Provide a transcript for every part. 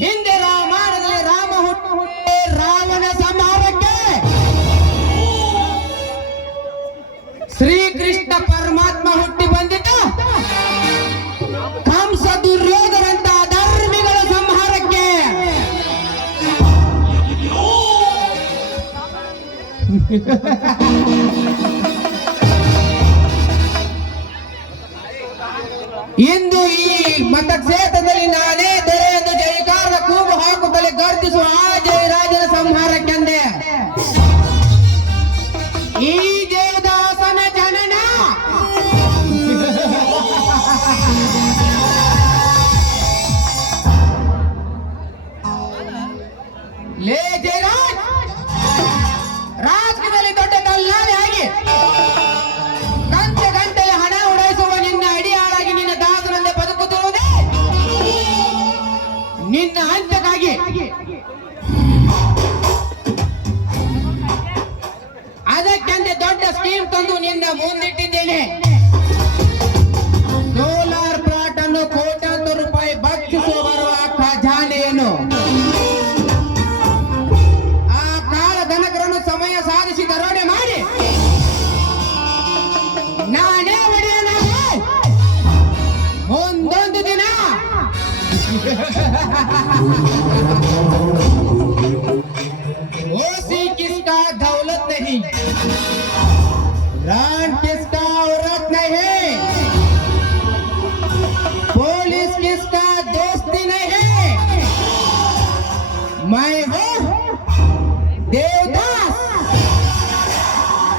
ಹಿಂದೆ ರಾಮಾಯಣದಲ್ಲಿ ರಾಮ ಹುಟ್ಟಿ ರಾವಣ ಸಂಹಾರಕ್ಕೆ ಶ್ರೀಕೃಷ್ಣ ಪರಮಾತ್ಮ ಹುಟ್ಟಿ ಬಂದಿದ್ದ ಕಂಸ ದುರ್ಯೋಧನಂತ ಧರ್ಮಿಗಳ ಸಂಹಾರಕ್ಕೆ. ಇಂದು ಈ ಮತಕ್ಷೇತ್ರದಲ್ಲಿ ನಾನೇ ದೊರೆ ಎಂದು ಜೈಕಾರದ ಕೂಗು ಹಾಕುತ್ತಲೇ ಗರ್ಜಿಸುವ ಆ ಜಯರಾಜನ ಸಂಹಾರಕ್ಕೆಂದೆ. ಈ ದೇವದಾಸನ ಜನನ ಲೇ ಜಯರಾಜ್, ರಾಜಕೀಯದಲ್ಲಿ ದೊಡ್ಡ ದಲ್ಲಾಳಿ ಆಗಿ ಗಂಟೆ ಗಂಟೆಯ ಹಣ ಉಡಾಯಿಸುವ ನಿನ್ನ ಅಡಿಯಾಳಾಗಿ ನಿನ್ನ ದಾಸನಂತೆ ಬದುಕುತ್ತಿರುವುದೇ ನಿನ್ನ ಅಂತ್ಯಕ್ಕಾಗಿ. ಅದಕ್ಕೆಂದೇ ದೊಡ್ಡ ಸ್ಕೀಮ್ ತಂದು ನಿನ್ನ ಮುಂದಿಟ್ಟಿದ್ದೇನೆ. ಸೋಲಾರ್ ಪ್ಲಾಟ್ ಅನ್ನು ಕೋಟ್ಯಾಂತರ ರೂಪಾಯಿ ಭಕ್ಷಿಸುವ ಬರುವ ಖಜಾನೆಯನ್ನು ಆ ಕಾಲ ದನಕರನ್ನು ಸಮಯ ಸಾಧಿಸಿ ದರೋಡೆ ಮಾಡಿ ನಾನೇ ಒಡೆಯನಾಗಿ ಮುಂದೊಂದು ದಿನ ओसी किसका दौलत नहीं, रान किसका औरत नहीं, पुलिस किसका दोस्ती नहीं, मैं हूँ देवदास,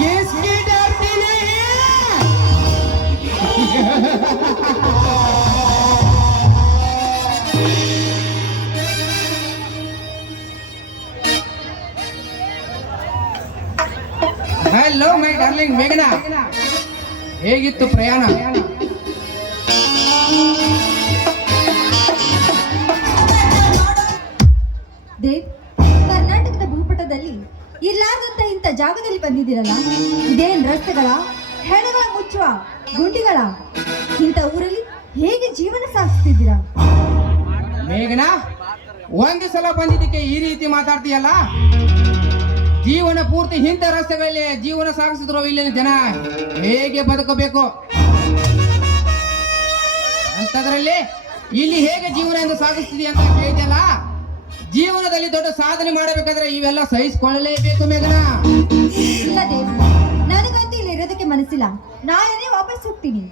किसकी डरती नहीं है. ಹಲೋ ಮೈ ಡಾರ್ಲಿಂಗ್ ಮೇಘನಾ, ಹೇಗಿತ್ತು ಪ್ರಯಾಣ? ದೇವ್, ಕರ್ನಾಟಕದ ಭೂಪಟದಲ್ಲಿ ಇರ್ಲಾರ್ದಂತ ಇಂಥ ಜಾಗದಲ್ಲಿ ಬಂದಿದ್ದೀರಲ್ಲ, ಇದೇನ್ ರಸ್ತೆಗಳ, ಹೆಣಗಳ ಮುಚ್ಚುವ ಗುಂಡಿಗಳ, ಇಂಥ ಊರಲ್ಲಿ ಹೇಗೆ ಜೀವನ ಸಾಗಿಸ್ತಿದ್ದೀರಾ? ಮೇಘನಾ, ಒಂದು ಸಲ ಬಂದಿದ್ದಕ್ಕೆ ಈ ರೀತಿ ಮಾತಾಡ್ತೀಯಲ್ಲ? ಜೀವನ ಪೂರ್ತಿ ಇಂಥ ರಸ್ತೆಗಳಲ್ಲಿ ಜೀವನ ಸಾಗಿಸಿದ್ರು ಇಲ್ಲಿನ ಜನ ಹೇಗೆ ಬದುಕಬೇಕು ಅಂತದ್ರಲ್ಲಿ ಇಲ್ಲಿ ಹೇಗೆ ಜೀವನ ಎಂದು ಸಾಗಿಸ್ತಿದೀಯ ಅಂತ ಕೇಳಿದೆಯಲ್ಲ. ಜೀವನದಲ್ಲಿ ದೊಡ್ಡ ಸಾಧನೆ ಮಾಡಬೇಕಾದ್ರೆ ಇವೆಲ್ಲ ಸಹಿಸಿಕೊಳ್ಳಲೇಬೇಕು ಮೇಘನಾ. ಇಲ್ಲ ದೇವ್, ನನಗಂತೂ ಇಲ್ಲಿ ಇರೋದಕ್ಕೆ ಮನಸ್ಸಿಲ್ಲ. ನಾಳೆನೇ ವಾಪಸ್ ಹೋಗ್ತೀನಿ.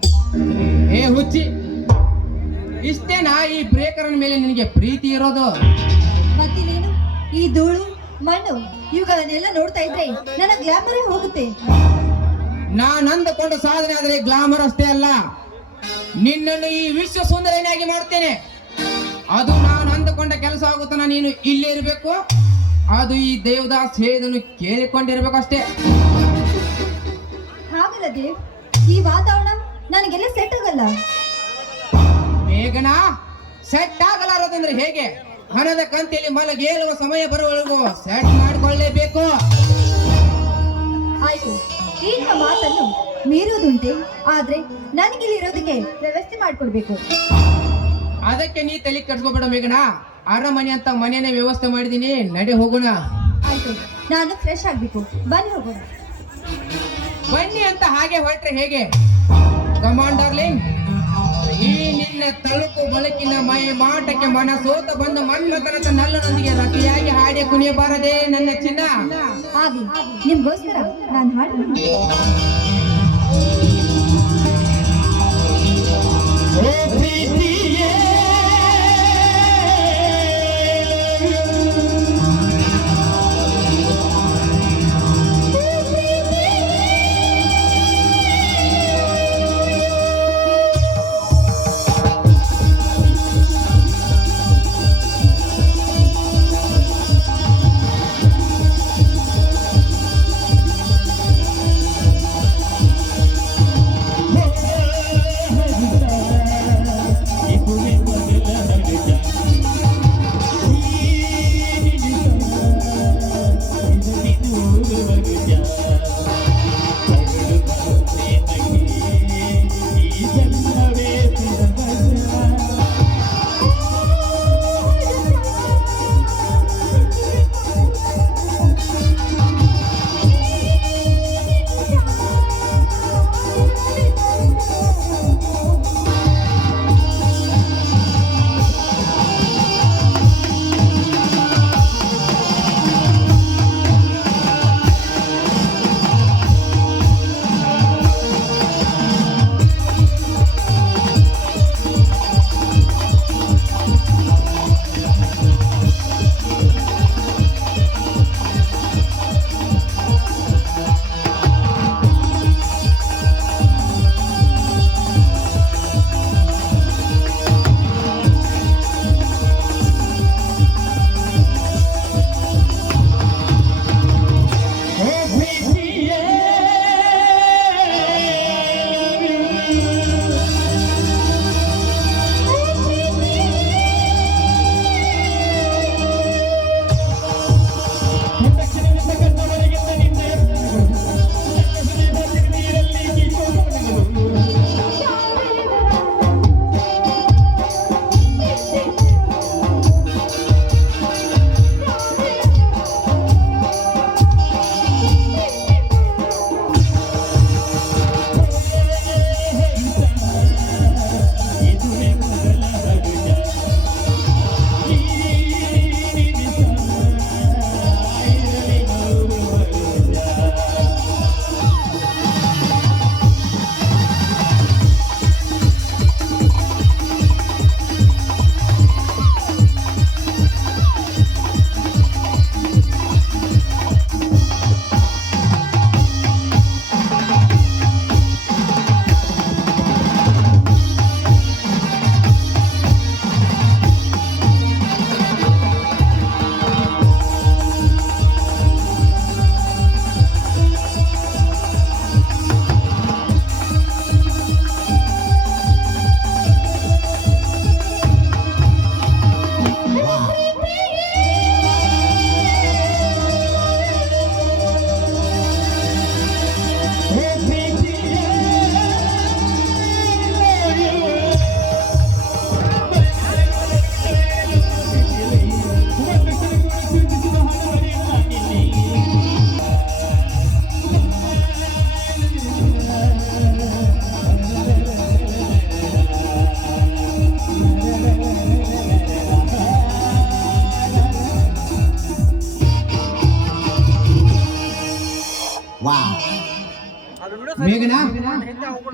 ಏ ಹುಚ್ಚಿ, ಇಷ್ಟೇನಾ ಈ ಬ್ರೇಕರ್ನ ಮೇಲೆ ನಿನಗೆ ಪ್ರೀತಿ ಇರೋದು? ಮತ್ತಿನೇನು, ಈ ಧೂಳು ಮಣ್ಣು ಇವುಗಳನ್ನೆಲ್ಲ ನೋಡ್ತಾ ಇದ್ರೆ ನನ್ನ ಗ್ಲಾಮರೇ ಹೋಗುತ್ತೆ. ನಾನು ಅಂದುಕೊಂಡ ಸಾಧನೆ ಆದರೆ ಗ್ಲಾಮರ್ ಅಷ್ಟೇ ಅಲ್ಲ, ನಿನ್ನನ್ನು ಈ ವಿಶ್ವ ಸುಂದರನಾಗಿ ಮಾಡ್ತೇನೆ. ಅದು ನಾನು ಅಂದುಕೊಂಡ ಕೆಲಸ ಆಗುತ್ತಾನ. ನೀನು ಇಲ್ಲೇ ಇರಬೇಕು, ಅದು ಈ ದೇವದಾಸ್ ಹೇಳದನ್ನು ಕೇಳಿಕೊಂಡಿರ್ಬೇಕು ಅಷ್ಟೇ. ಹಾಗಲ್ಲ ದೇವ್, ಈ ವಾತಾವರಣ ನನಗೆಲ್ಲ ಸೆಟ್ ಆಗಲ್ಲ. ಮೇಘನಾ, ಸೆಟ್ ಆಗಲಾರದಂದ್ರೆ ಹೇಗೆ? ಹಣದ ಕಂತಿಯಲ್ಲಿ ಮಲಗೇಳುವ ಸಮಯ ಬರುವವರೆಗೂ ಸೆಟ್ ಮಾಡಿಕೊಳ್ಳಲೇಬೇಕು. ಆಯ್ತು, ಈ ನಿಮ್ಮ ಮಾತನ್ನು ಮೀರುವುದುಂಟೆ, ಆದ್ರೆ ನನಗಿಲ್ಲಿ ಇರೋದಕ್ಕೆ ವ್ಯವಸ್ಥೆ ಮಾಡ್ಕೊಡ್ಬೇಕು. ಅದಕ್ಕೆ ನೀ ತಲೆ ಕಟ್ಸ್ಕೋಬೇಡ ಮೇಘನಾ. ಅರಮನೆ ಅಂತ ಮನೆಯೇ ವ್ಯವಸ್ಥೆ ಮಾಡಿದೀನಿ, ನಡೆ ಹೋಗೋಣ. ಆಯ್ತು, ನಾನು ಫ್ರೆಶ್ ಆಗ್ಬೇಕು, ಬನ್ನಿ ಹೋಗೋಣ. ಬನ್ನಿ ಅಂತ ಹಾಗೆ ಹೊರಟ್ರೆ ಹೇಗೆ? ಕಮಾಂಡ್ ಡಾರ್ಲಿಂಗ್, ಈ ನಿನ್ನ ತಳುಕು ಬಳಕಿನ ಮೈ ಮಾಟಕ್ಕೆ ಮನ ಸೋತ ಬಂದು ಮನ್ಮಥನದ ನಲ್ಲನೊಂದಿಗೆ ರತಿಯಾಗಿ ಹಾಡಿ ಕುಣಿಯಬಾರದೆ ನನ್ನ ಚಿನ್ನ. ಆಗ್ಲಿ, ನಿಮ್ಗೋಸ್ಕರ ನಾನು ಹಾಡ್ತೀನಿ.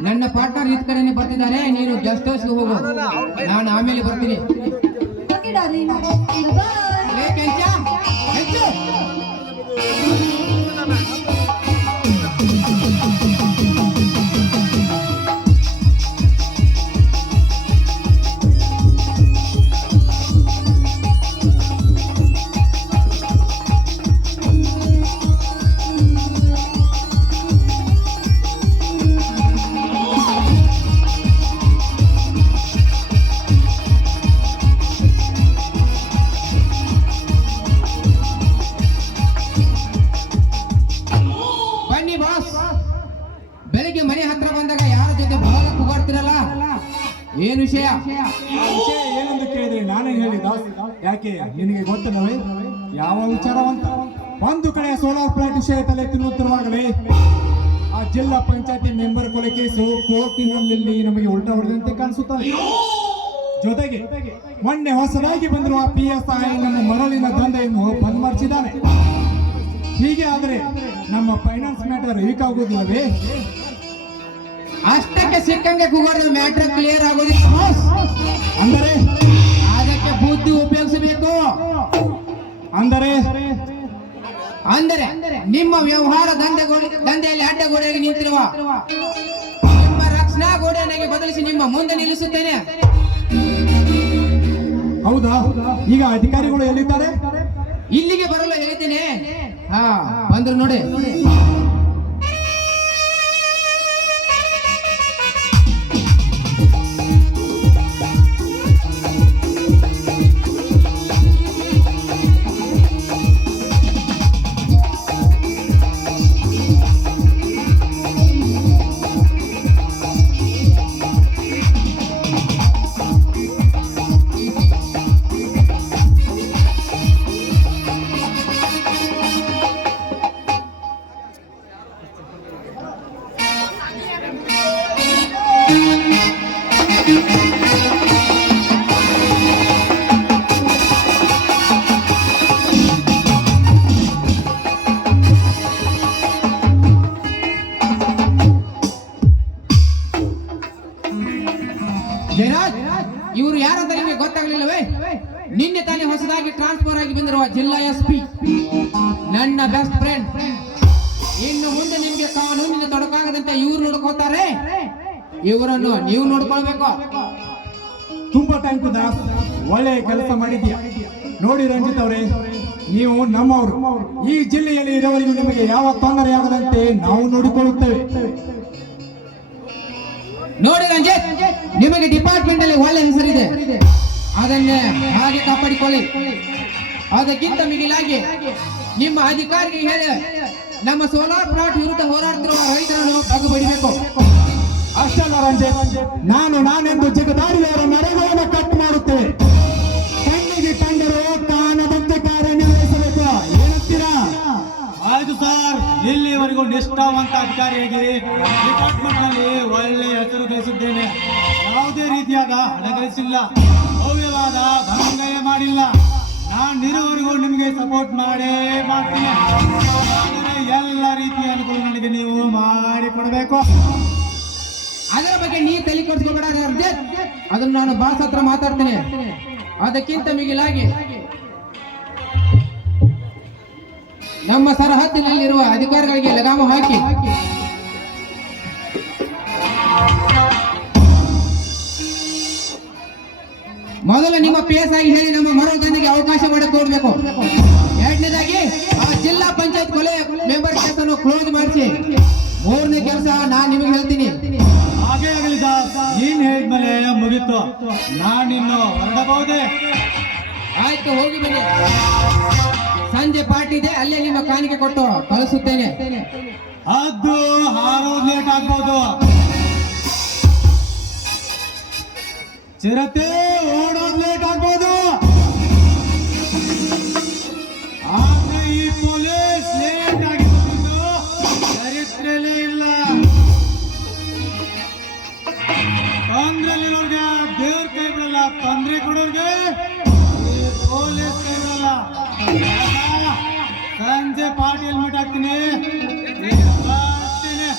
ನನ್ನ ಪಾರ್ಟ್ನರ್ ಇದ್ ಕಡೆನೆ ಬರ್ತಿದ್ದಾರೆ, ನೀನು ಗೆಸ್ಟ್ ಹೌಸ್ ಹೋಗು, ನಾನು ಆಮೇಲೆ ಬರ್ತೀನಿ. ಓಕೆ ಡಾರ್ಲಿಂಗ್, ಬಾಯ್. ಏ ಕೆಂಚ, ಕೆಂಚು. ಬನ್ನಿ ಬಾಸ್. ಬೆಳಿಗ್ಗೆ ಮನೆ ಹತ್ರ ಬಂದಾಗ ಯಾರ ಜೊತೆ ಬಹಳ ಕೂಗಾಡ್ತಿರಲ್ಲ, ಏನ್ ವಿಷಯ? ಆ ವಿಷಯ ಏನೆಂದು ಕೇಳಿದ್ರೆ ನಾನೇ ಹೇಳಿ ದಾಸ್, ಯಾಕೆ ನಿನಗೆ ಗೊತ್ತಿಲ್ಲವೇ? ಯಾವ ವಿಚಾರವಂತ ಒಂದು ಕಡೆ ಸೋಲಾರ್ ಪ್ಲಾಂಟ್ ವಿಷಯ ತಲೆ ತಿನ್ನುತ್ತಿರುವಾಗಲೇ ಆ ಜಿಲ್ಲಾ ಪಂಚಾಯತಿ ಮೆಂಬರ್ ಕೊಲೆ ಕೇಸು ಕೋರ್ಟಿನಲ್ಲಿ ನಮಗೆ ಉಲ್ಟಾ ಹೊಡೆದಂತೆ ಕಾಣಿಸುತ್ತದೆ. ಜೊತೆಗೆ ಮೊನ್ನೆ ಹೊಸದಾಗಿ ಬಂದಿರುವ PSI ನಮ್ಮ ಮರಳಿನ ದಂಧೆಯನ್ನು ಬಂದ್ ಮಾಡಿಸಿದ್ದಾನೆ. ಹೀಗೆ ಆದ್ರೆ ನಮ್ಮ ಫೈನಾನ್ಸ್ ಮ್ಯಾಟರ್ ವೀಕ್ ಆಗುವುದಿಲ್ಲವೇ? ಅಷ್ಟಕ್ಕೆ ಸಿಕ್ಕಂಗೆ ಕೂಗಾಡಿದ ಮ್ಯಾಟ್ರ್ ಕ್ಲಿಯರ್ ಆಗೋದಿಲ್ಲ ಬಾಸ್. ಅಂದರೆ ಅದಕ್ಕೆ ಬುದ್ಧಿ ಉಪಯೋಗಿಸಬೇಕು. ಅಂದರೆ ಅಂದರೆ ನಿಮ್ಮ ವ್ಯವಹಾರ ದಂಧೆಯಲ್ಲಿ ಅಡ್ಡಗೋಡೆಯಾಗಿ ನಿಂತಿರುವ ನಿಮ್ಮ ರಕ್ಷಣಾ ಗೋಡೆಯನ್ನಾಗಿ ಬದಲಿಸಿ ನಿಮ್ಮ ಮುಂದೆ ನಿಲ್ಲಿಸುತ್ತೇನೆ. ಹೌದಾ? ಈಗ ಅಧಿಕಾರಿಗಳು ಎಲ್ಲಿದ್ದಾರೆ? ಇಲ್ಲಿಗೆ ಬರಲು ಹೇಳಿದ್ದೇನೆ. ಹಾ, ಬಂದ್ರು ನೋಡಿ. ಜಯರಾಜ್, ಇವರು ಯಾರಂತ ನಿಮಗೆ ಗೊತ್ತಾಗ್ಲಿಲ್ಲವೇ? ನಿನ್ನೆ ತಾನೇ ಹೊಸದಾಗಿ ಟ್ರಾನ್ಸ್ಫರ್ ಆಗಿ ಬಂದಿರುವ ಜಿಲ್ಲಾ SP, ನನ್ನ ಬೆಸ್ಟ್ ಫ್ರೆಂಡ್. ಇನ್ನು ಮುಂದೆ ನಿಮ್ಗೆ ಕಾನೂನಿನ ತೊಡಕಾಗದಂತೆ ಇವ್ರು ನೋಡ್ಕೋತಾರೆ. ಇವರನ್ನು ನೀವು ನೋಡ್ಕೊಳ್ಬೇಕು. ತುಂಬಾ ಥ್ಯಾಂಕ್ ಯು ದಾಸ್, ಒಳ್ಳೆ ಕೆಲಸ ಮಾಡಿದ್ಯಾ. ನೋಡಿ ರಂಜಿತ್ ಅವರೇ, ನೀವು ನಮ್ಮವರು. ಈ ಜಿಲ್ಲೆಯಲ್ಲಿ ಇರುವವರೆಗೂ ನಿಮಗೆ ಯಾವ ತೊಂದರೆ ಆಗದಂತೆ ನಾವು ನೋಡಿಕೊಳ್ಳುತ್ತೇವೆ. ನೋಡಿ ರಂಜಿತ್, ನಿಮಗೆ ಡಿಪಾರ್ಟ್ಮೆಂಟ್ ಅಲ್ಲಿ ಒಳ್ಳೆ ಹೆಸರಿದೆ, ಅದನ್ನೇ ಹಾಗೆ ಕಾಪಾಡಿಕೊಳ್ಳಿ. ಅದಕ್ಕಿಂತ ಮಿಗಿಲಾಗಿ ನಿಮ್ಮ ಅಧಿಕಾರಿಗೆ ಹೇಳಿ ನಮ್ಮ ಸೋಲಾರ್ ಪ್ಲಾಂಟ್ ವಿರುದ್ಧ ಹೋರಾಡ್ತಿರುವ ರೈತರನ್ನು ಬಗ್ಗು ಅಷ್ಟಲ್ಲ ರಂಜಿತ್, ನಾನೆಂದು ಜಗದಾರಿಯವರ ನಡುವನ್ನು ಕಟ್ ಮಾಡುತ್ತೇವೆ. ಕಣ್ಣಿಗೆ ಕಂಡರೂ ಕಾಣದಂತೆ ಕಾರ್ಯನಿರ್ವಹಿಸಬೇಕು. ಏನಂತೀರಾ? ಆಯ್ತು ಸರ್, ಇಲ್ಲಿವರೆಗೂ ನಿಷ್ಠಾವಂತ ಅಧಿಕಾರಿಯಾಗಿ ಡಿಪಾರ್ಟ್ಮೆಂಟ್ ನಲ್ಲಿ ಒಳ್ಳೆ ಹೆಸರು ಗಳಿಸಿದ್ದೇನೆ. ಯಾವುದೇ ರೀತಿಯಾದ ಹಣ ಗಳಿಸಿಲ್ಲ, ಭವ್ಯವಾದ ಭಂಗಯ ಮಾಡಿಲ್ಲ. ನಾನಿರುವವರೆಗೂ ನಿಮಗೆ ಸಪೋರ್ಟ್ ಮಾಡೇ ಮಾಡ್ತೀನಿ. ಆದರೆ ಎಲ್ಲ ರೀತಿಯ ಅನುಕೂಲ ನನಗೆ ನೀವು ಮಾಡಿಕೊಡ್ಬೇಕು. ಅದರ ಬಗ್ಗೆ ನೀ ತಲೆ ಕೆಡಿಸ್ಕೋಬೇಡ ರಂಜಿತ್, ಅದನ್ನು ನಾನು ಬಾಸ್ ಹತ್ರ ಮಾತಾಡ್ತೇನೆ. ಅದಕ್ಕಿಂತ ಮಿಗಿಲಾಗಿ ನಮ್ಮ ಸರಹದ್ದಿನಲ್ಲಿರುವ ಅಧಿಕಾರಿಗಳಿಗೆ ಲಗಾಮ ಹಾಕಿ ಮೊದಲು ನಿಮ್ಮ PSI ಹೇಳಿ ನಮ್ಮ ಮರಳದಂಧೆಗೆ ಅವಕಾಶ ಮಾಡಿಕೊಡ್ಬೇಕು. ಎರಡನೇದಾಗಿ ಆ ಜಿಲ್ಲಾ ಪಂಚಾಯತ್ ಕೊಲೆ ಮೆಂಬರ್ ಕೆಲಸವನ್ನು ಕ್ಲೋಸ್ ಮಾಡಿಸಿ. ಮೂರನೇ ಕೆಲಸ ನಾನು ನಿಮಗೆ ಹೇಳ್ತೀನಿ. ಹಾಗೆ ಆಗಲಿ ದಾಸ್, ನೀನ್ ಹೇಳಿದ್ಮೇಲೆ ಮುಗಿತು. ನಾನಿನ್ನು ಹೊರಡಬಹುದೇ? ಆಯ್ತು, ಹೋಗಿ ಬನ್ನಿ. ಸಂಜೆ ಪಾರ್ಟಿ ಇದೆ, ಅಲ್ಲೇ ನಿಮ್ಮ ಕಾಣಿಕೆ ಕೊಟ್ಟು ಕಳಿಸುತ್ತೇನೆ. ಅದು ಹಾರೋದ್ ಲೇಟ್ ಆಗ್ಬೋದು. ಚಿರತೆ ಓಡೋದ್ ಲೇಟ್ ಆಗ್ಬೋದು. ಆದ್ರೆ ಈ ಪೊಲೀಸ್ ಲೇಟ್ ಆಗಿ ಬಂದಿದ್ದು ಚರಿತ್ರೆಲೇ ಇಲ್ಲ. ತೊಂದ್ರೆಲಿರೋರ್ಗೆ ದೇವ್ರ ಕೈ ಬಿಡಲ್ಲ, ತೊಂದ್ರೆ ಕೊಡೋರ್ಗೆ ಈ ಪೊಲೀಸ್ ಕೈ ಬಿಡಲ್ಲ. ಸಂಜೆ ಪಾರ್ಟಿಯಲ್ಲಿ ಮೀಟ್ ಆಗ್ತೀನಿ. ಬರ್ತೀನಿ.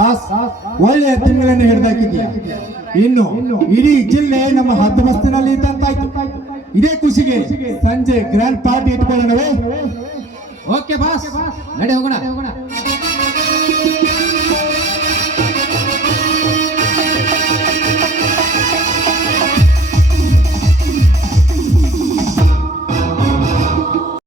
ದಾಸ್ ಒಳ್ಳೆಯ ತಿಂಗಳನ್ನು ಹಿಡಿದಾಕಿದ್ಯಾ. ಇನ್ನು ಇಡೀ ಜಿಲ್ಲೆ ನಮ್ಮ ಹದ್ದುಬಸ್ತಿನಲ್ಲಿ ಇದ್ದಂತಾಯ್ತು. ಇದೇ ಖುಷಿಗೆ ಸಂಜೆ ಗ್ರ್ಯಾಂಡ್ ಪಾರ್ಟಿ ಇಟ್ಕೊಳ್ಳೋಣವೇ? ಓಕೆ ಬಾಸ್, ನಡಿ ಹೋಗೋಣ.